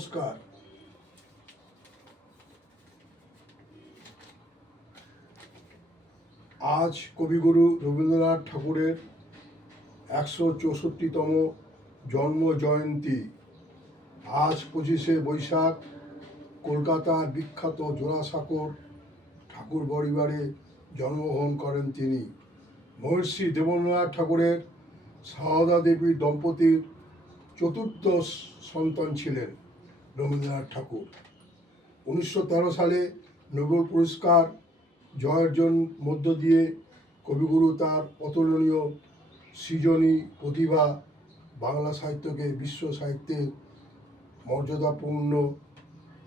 নমস্কার। আজ কবিগুরু রবীন্দ্রনাথ ঠাকুরের ১৬৪তম জন্ম জয়ন্তী। আজ ২৫শে বৈশাখ কলকাতার বিখ্যাত জোড়াসাঁকোর ঠাকুর পরিবারে জন্মগ্রহণ করেন তিনি। মহর্ষি দেবেন্দ্রনাথ ঠাকুরের সারদা দেবী দম্পতির চতুর্থ সন্তান ছিলেন রবীন্দ্রনাথ ঠাকুর। ১৯১৩ সালে নোবেল পুরস্কার জয়ের মধ্য দিয়ে কবিগুরু তার অতুলনীয় সৃজনী প্রতিভা বাংলা সাহিত্যকে বিশ্ব সাহিত্যের মর্যাদাপূর্ণ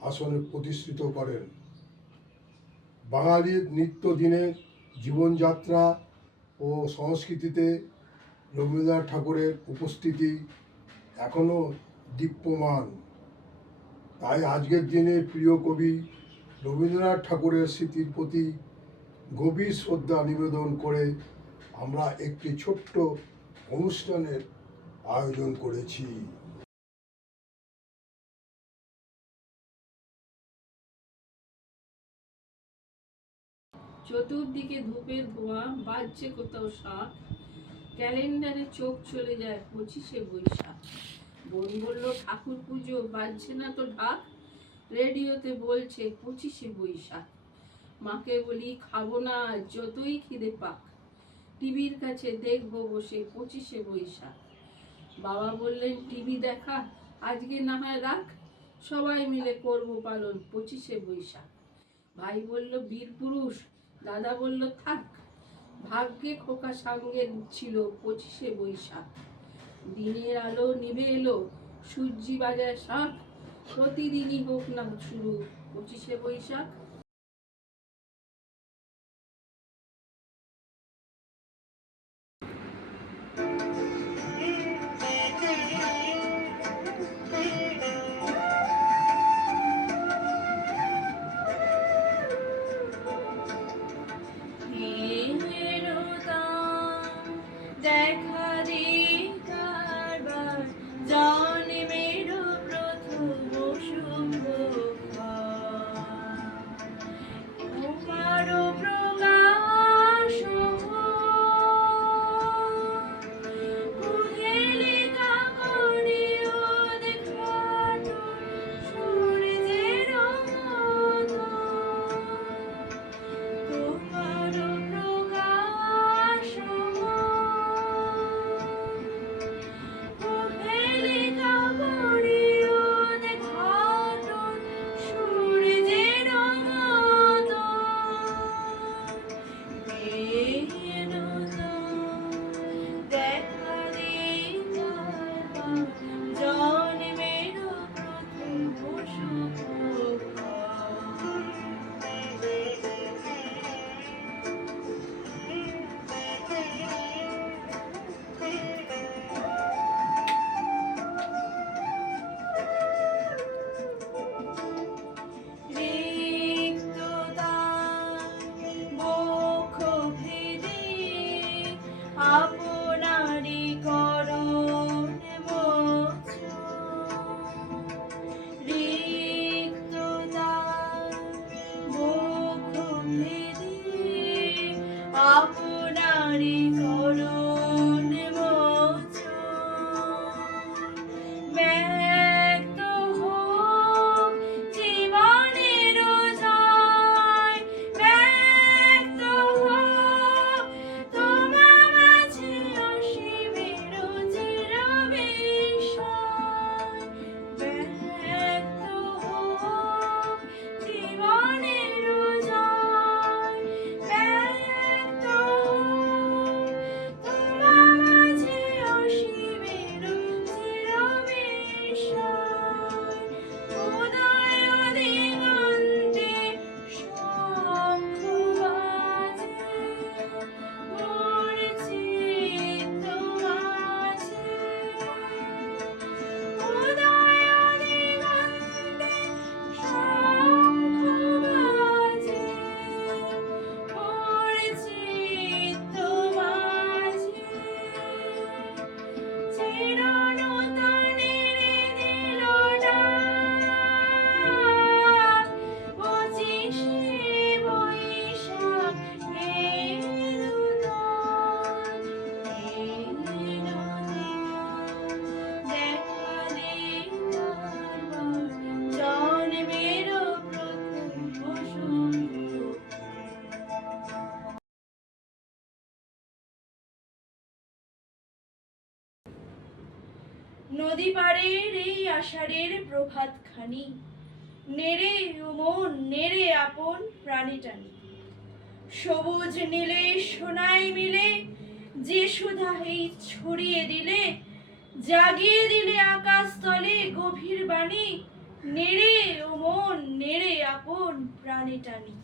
আসনে প্রতিষ্ঠিত করেন। বাঙালির নিত্যদিনের জীবনযাত্রা ও সংস্কৃতিতে রবীন্দ্রনাথ ঠাকুরের উপস্থিতি এখনও দীপ্যমান। তাই আজকের দিনে প্রিয় কবি রবীন্দ্রনাথ ঠাকুরের স্মৃতির প্রতি গভীর শ্রদ্ধা নিবেদন করে আমরা একটি ছোট্ট অনুষ্ঠানের আয়োজন করেছি। চতুর্দিকে ধূপের ধোঁয়া, বাজছে কোথাও শাঁখ, ক্যালেন্ডারে চোখ চলে যায় ২৫শে বৈশাখ। বোন বলল ঠাকুর পুজো, বাজছে না তো ঢাক, রেডিওতে বলছে ২৫শে বৈশাখ। মাকে বলি খাবো না যতই খিদে পাক, টিভির কাছে দেখবো বসে ২৫শে বৈশাখ। বাবা বললেন টিভি দেখা আজকে না হয় রাখ, সবাই মিলে করবো পালন ২৫শে বৈশাখ। ভাই বলল বীর পুরুষ, দাদা বলল থাক, ভাগ্যে খোকা সঙ্গে ছিল ২৫শে বৈশাখ। দিনের আলো নিভে এলো, সূর্যি বাজায় শাঁখ, প্রতিদিনই হোক না শুরু ২৫শে বৈশাখ। দেখা দে কারবার, জন্মের প্রথম শুভ তোমার প্রকাশ কুহেলি কাকড়িও দেখাটো সূর্যের মতো, তোমার প্রকাশ নদী পাড়ের এই আষাঢ়ের প্রভাত খানি, নেড়ে ও মন নেড়ে আপন প্রাণী টানি। সবুজ নীলে সোনায় মিলে যে সুধা এই ছড়িয়ে দিলে, জাগিয়ে দিলে আকাশ তলে গভীর বাণী, নেড়ে ও মন নেড়ে আপন প্রাণী টানি।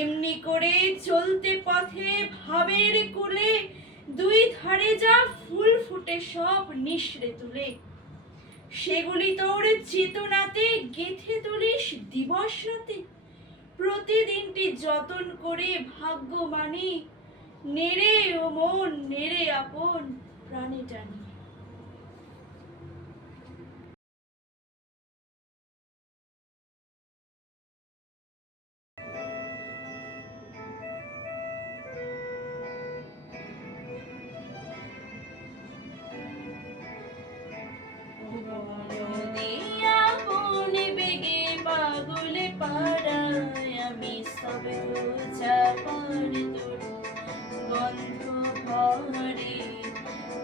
এমনি করে চলতে পথে ভাবের কুলে, দুই ধারে যা ফুল ফুটে সব নিঃসরে তুলে, সেগুলি তোর চেতনাতে গেথে তুলিস দিবস রাতে। প্রতিদিনটি যতন করে ভাগ্য মানি, নেড়ে ও মন নেড়ে আপন প্রাণে টানি। নদিয়া বনে বেগে পাগলে পাড়ায়, আমি সবে চাপার তোর গন্ধ ভরে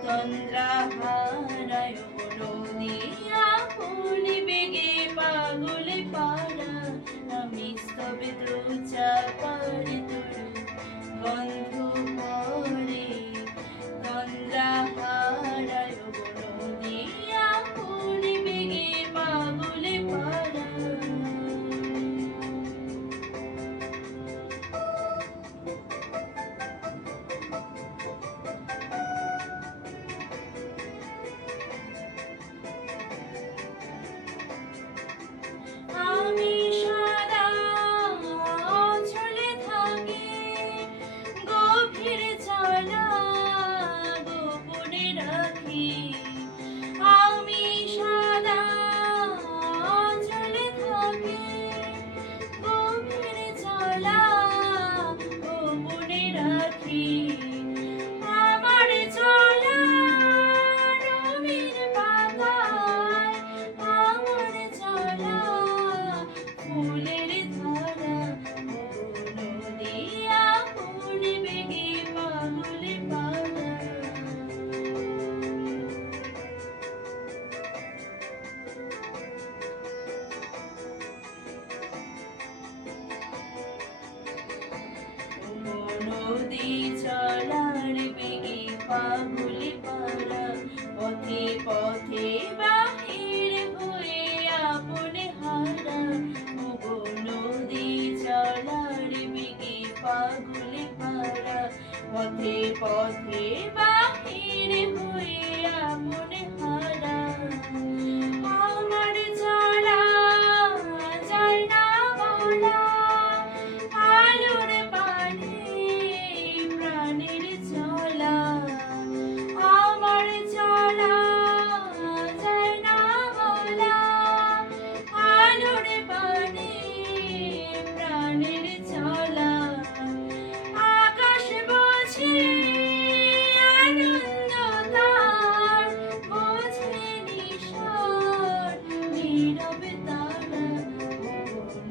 তন্দ্রা হারায়। নদিয়া বনে বেগে পাগলে পাড়ায়, আমি সবে চাপার তোর গন্ধ ভরে তন্দ্রা হারায়। নদিয়া বনে বেগে পাগলে পাড়ায়। আমি সাদা অচলে থাকি, গভীর চলা গোপনে রাখি। আমি সাদা অচলে থাকি, গভীর চলা গোপনে রাখি। আমার চলা রবির পাতায়, আমার চলা ফুলের ধারা। নদিয়া বনে বেগে পাগলে পাড়ায়। নদী চলার বেগে পাগলে পাড়া, পথে পথে বাহির হয়ে আপনে হারা। নদী চলার বেগে পাগলে পাড়া, পথে পথে বাহির হয়ে আপনে হারা। আমার চলা যায় না বলা, আলোর পানে প্রাণের চলা। আমার চলা যায় না বলা, আলোর পানে প্রাণের চলা। আকাশ বোঝে আনন্দ তার, বোঝে নিশান নীরবে তারা।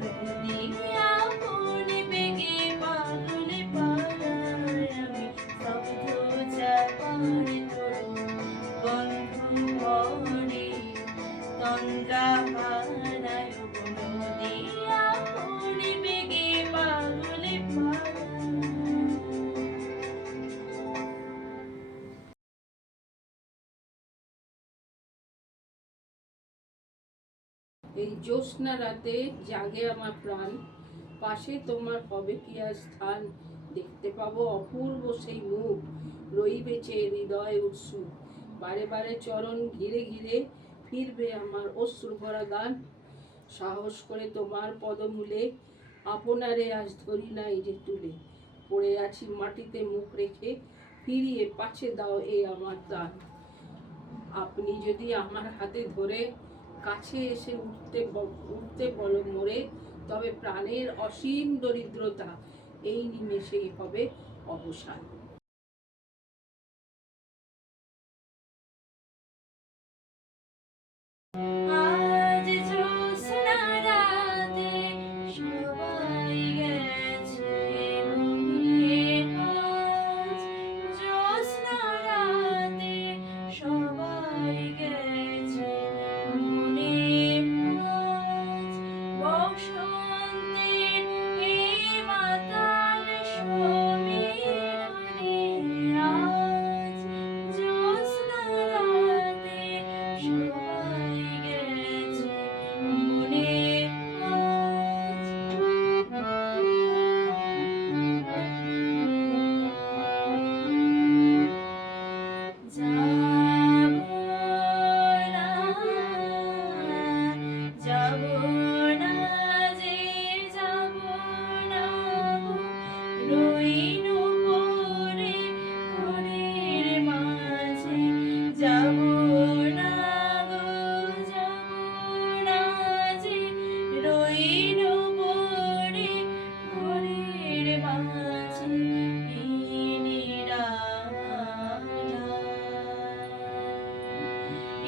নদিয়া বনে বেগে পাগলে পাড়ায়, আমি স্তব্ধ চাপার তোর গন্ধ ভরে তন্দ্রা হারায়। নদিয়া বনে বেগে পাগলে পাড়ায়। এই জ্যোৎস্না রাতে জাগে আমার প্রাণ, পাশে তোমার হবে কি আর স্থান। দেখতে পাবো অপূর্ব সেই মুখ, রইবে চেয়ে হৃদয় উৎসুক। বারে বারে চরণ ঘিরে ঘিরে ফিরবে আমার অশ্রু ভরা গান। সাহস করে তোমার পদমূলে আপনারে আজ ধরি নাই যে তুলে। পড়ে আছি মাটিতে মুখ রেখে, ফিরিয়ে পাছে দাও এই আমার প্রাণ। আপনি যদি আমার হাতে ধরে কাছে এসে উঠতে বলো মোরে, তবে প্রাণের অসীম দরিদ্রতা এই নিমেষেই হবে অবসান। আজ জ্যোৎস্না রাতে সবাই গেছে ঘুমিয়ে। আজ জ্যোৎস্না রাতে সবাই গেছে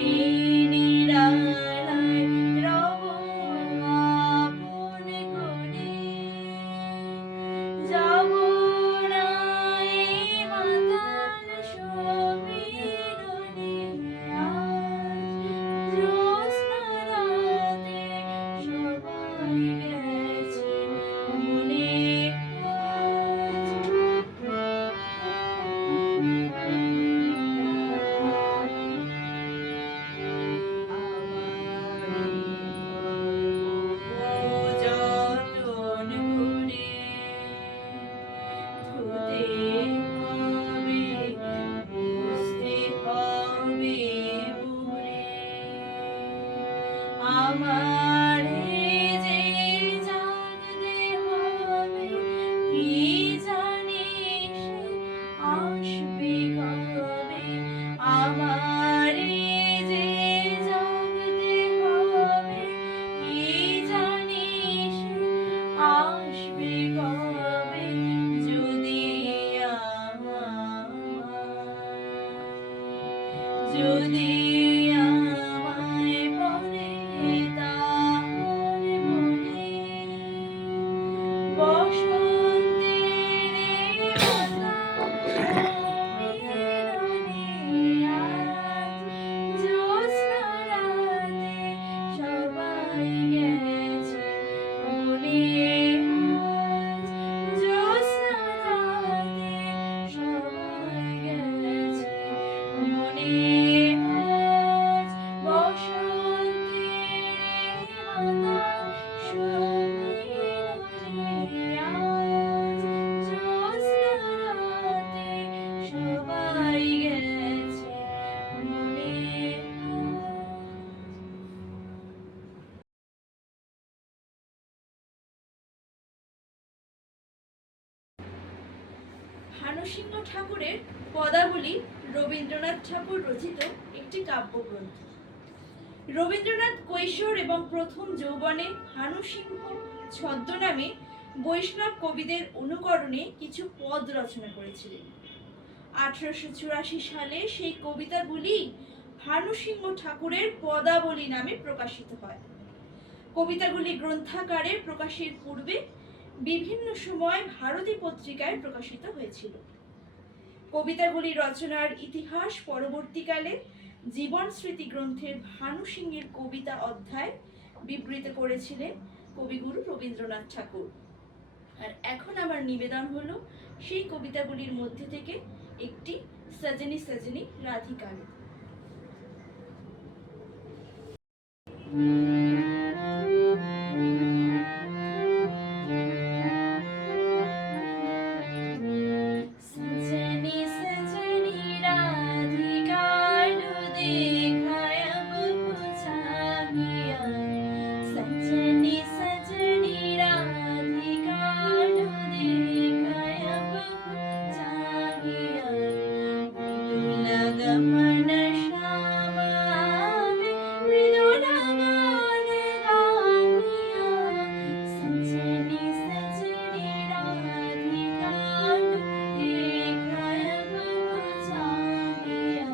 এই নিরালায় রব আপন করে। যাব না এই মাতাল সমীরণে, আজ জ্যোৎস্না রাতে সবাই গেছে মনে যতন করে ধুতে হবে, বুঝতে হবে বুড়ে। আমারে যে জাগতে হবে, কি জানি সে আসবে কবে। আমারে যে জাগতে হবে, কি জানি সে আসবে কবে। যদি আমায় বলে তাহলে মনে বসন্তের জ্যোৎস্না রাতে সবাই গেছে মনে। জ্যোৎস্না রাতে সবাই গেছে মনে। বসন্তের মাতাল সমীরণে, আজ জ্যোৎস্না রাতে সবাই গেছে মনে। ভানুসিংহ ঠাকুরের পদাবলী রবীন্দ্রনাথ ঠাকুর রচিত একটি কাব্যগ্রন্থ। রবীন্দ্রনাথ কৈশোর এবং প্রথম যৌবনে ভানুসিংহ ছদ্মনামে বৈষ্ণব কবিদের অনুকরণে কিছু পদ রচনা করেছিলেন। 1884 সালে সেই কবিতাগুলি ভানুসিংহ ঠাকুরের পদাবলী নামে প্রকাশিত হয়। কবিতাগুলি গ্রন্থাকারে প্রকাশের পূর্বে বিভিন্ন সময় ভারতী পত্রিকায় প্রকাশিত হয়েছিল। কবিতাগুলি রচনার ইতিহাস পরবর্তীকালে জীবন স্মৃতি গ্রন্থের ভানুসিংহের কবিতা অধ্যায় বিবৃত করেছিলেন কবিগুরু রবীন্দ্রনাথ ঠাকুর। আর এখন আমার নিবেদন হলো সেই কবিতাগুলির মধ্যে থেকে একটি, সজনী সজনী রাধিকা। सजनी सजनी राधिका लो देखाया बुझागिया। सजनी सजनी राधिका लो देखाया बुझागिया। लगमन श्यामा मृदुल गान गानिया। सजनी सजनी राधिका लो देखाया बुझागिया।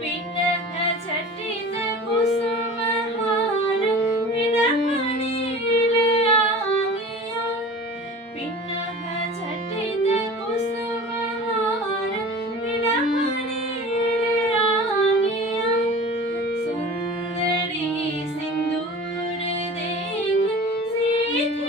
पिनह झटित कुसुमहार पिनहणीले आगिया। पिनह झटित कुसुमहार पिनहणीले आगिया। सुंदरी सिंदूर देख सीधे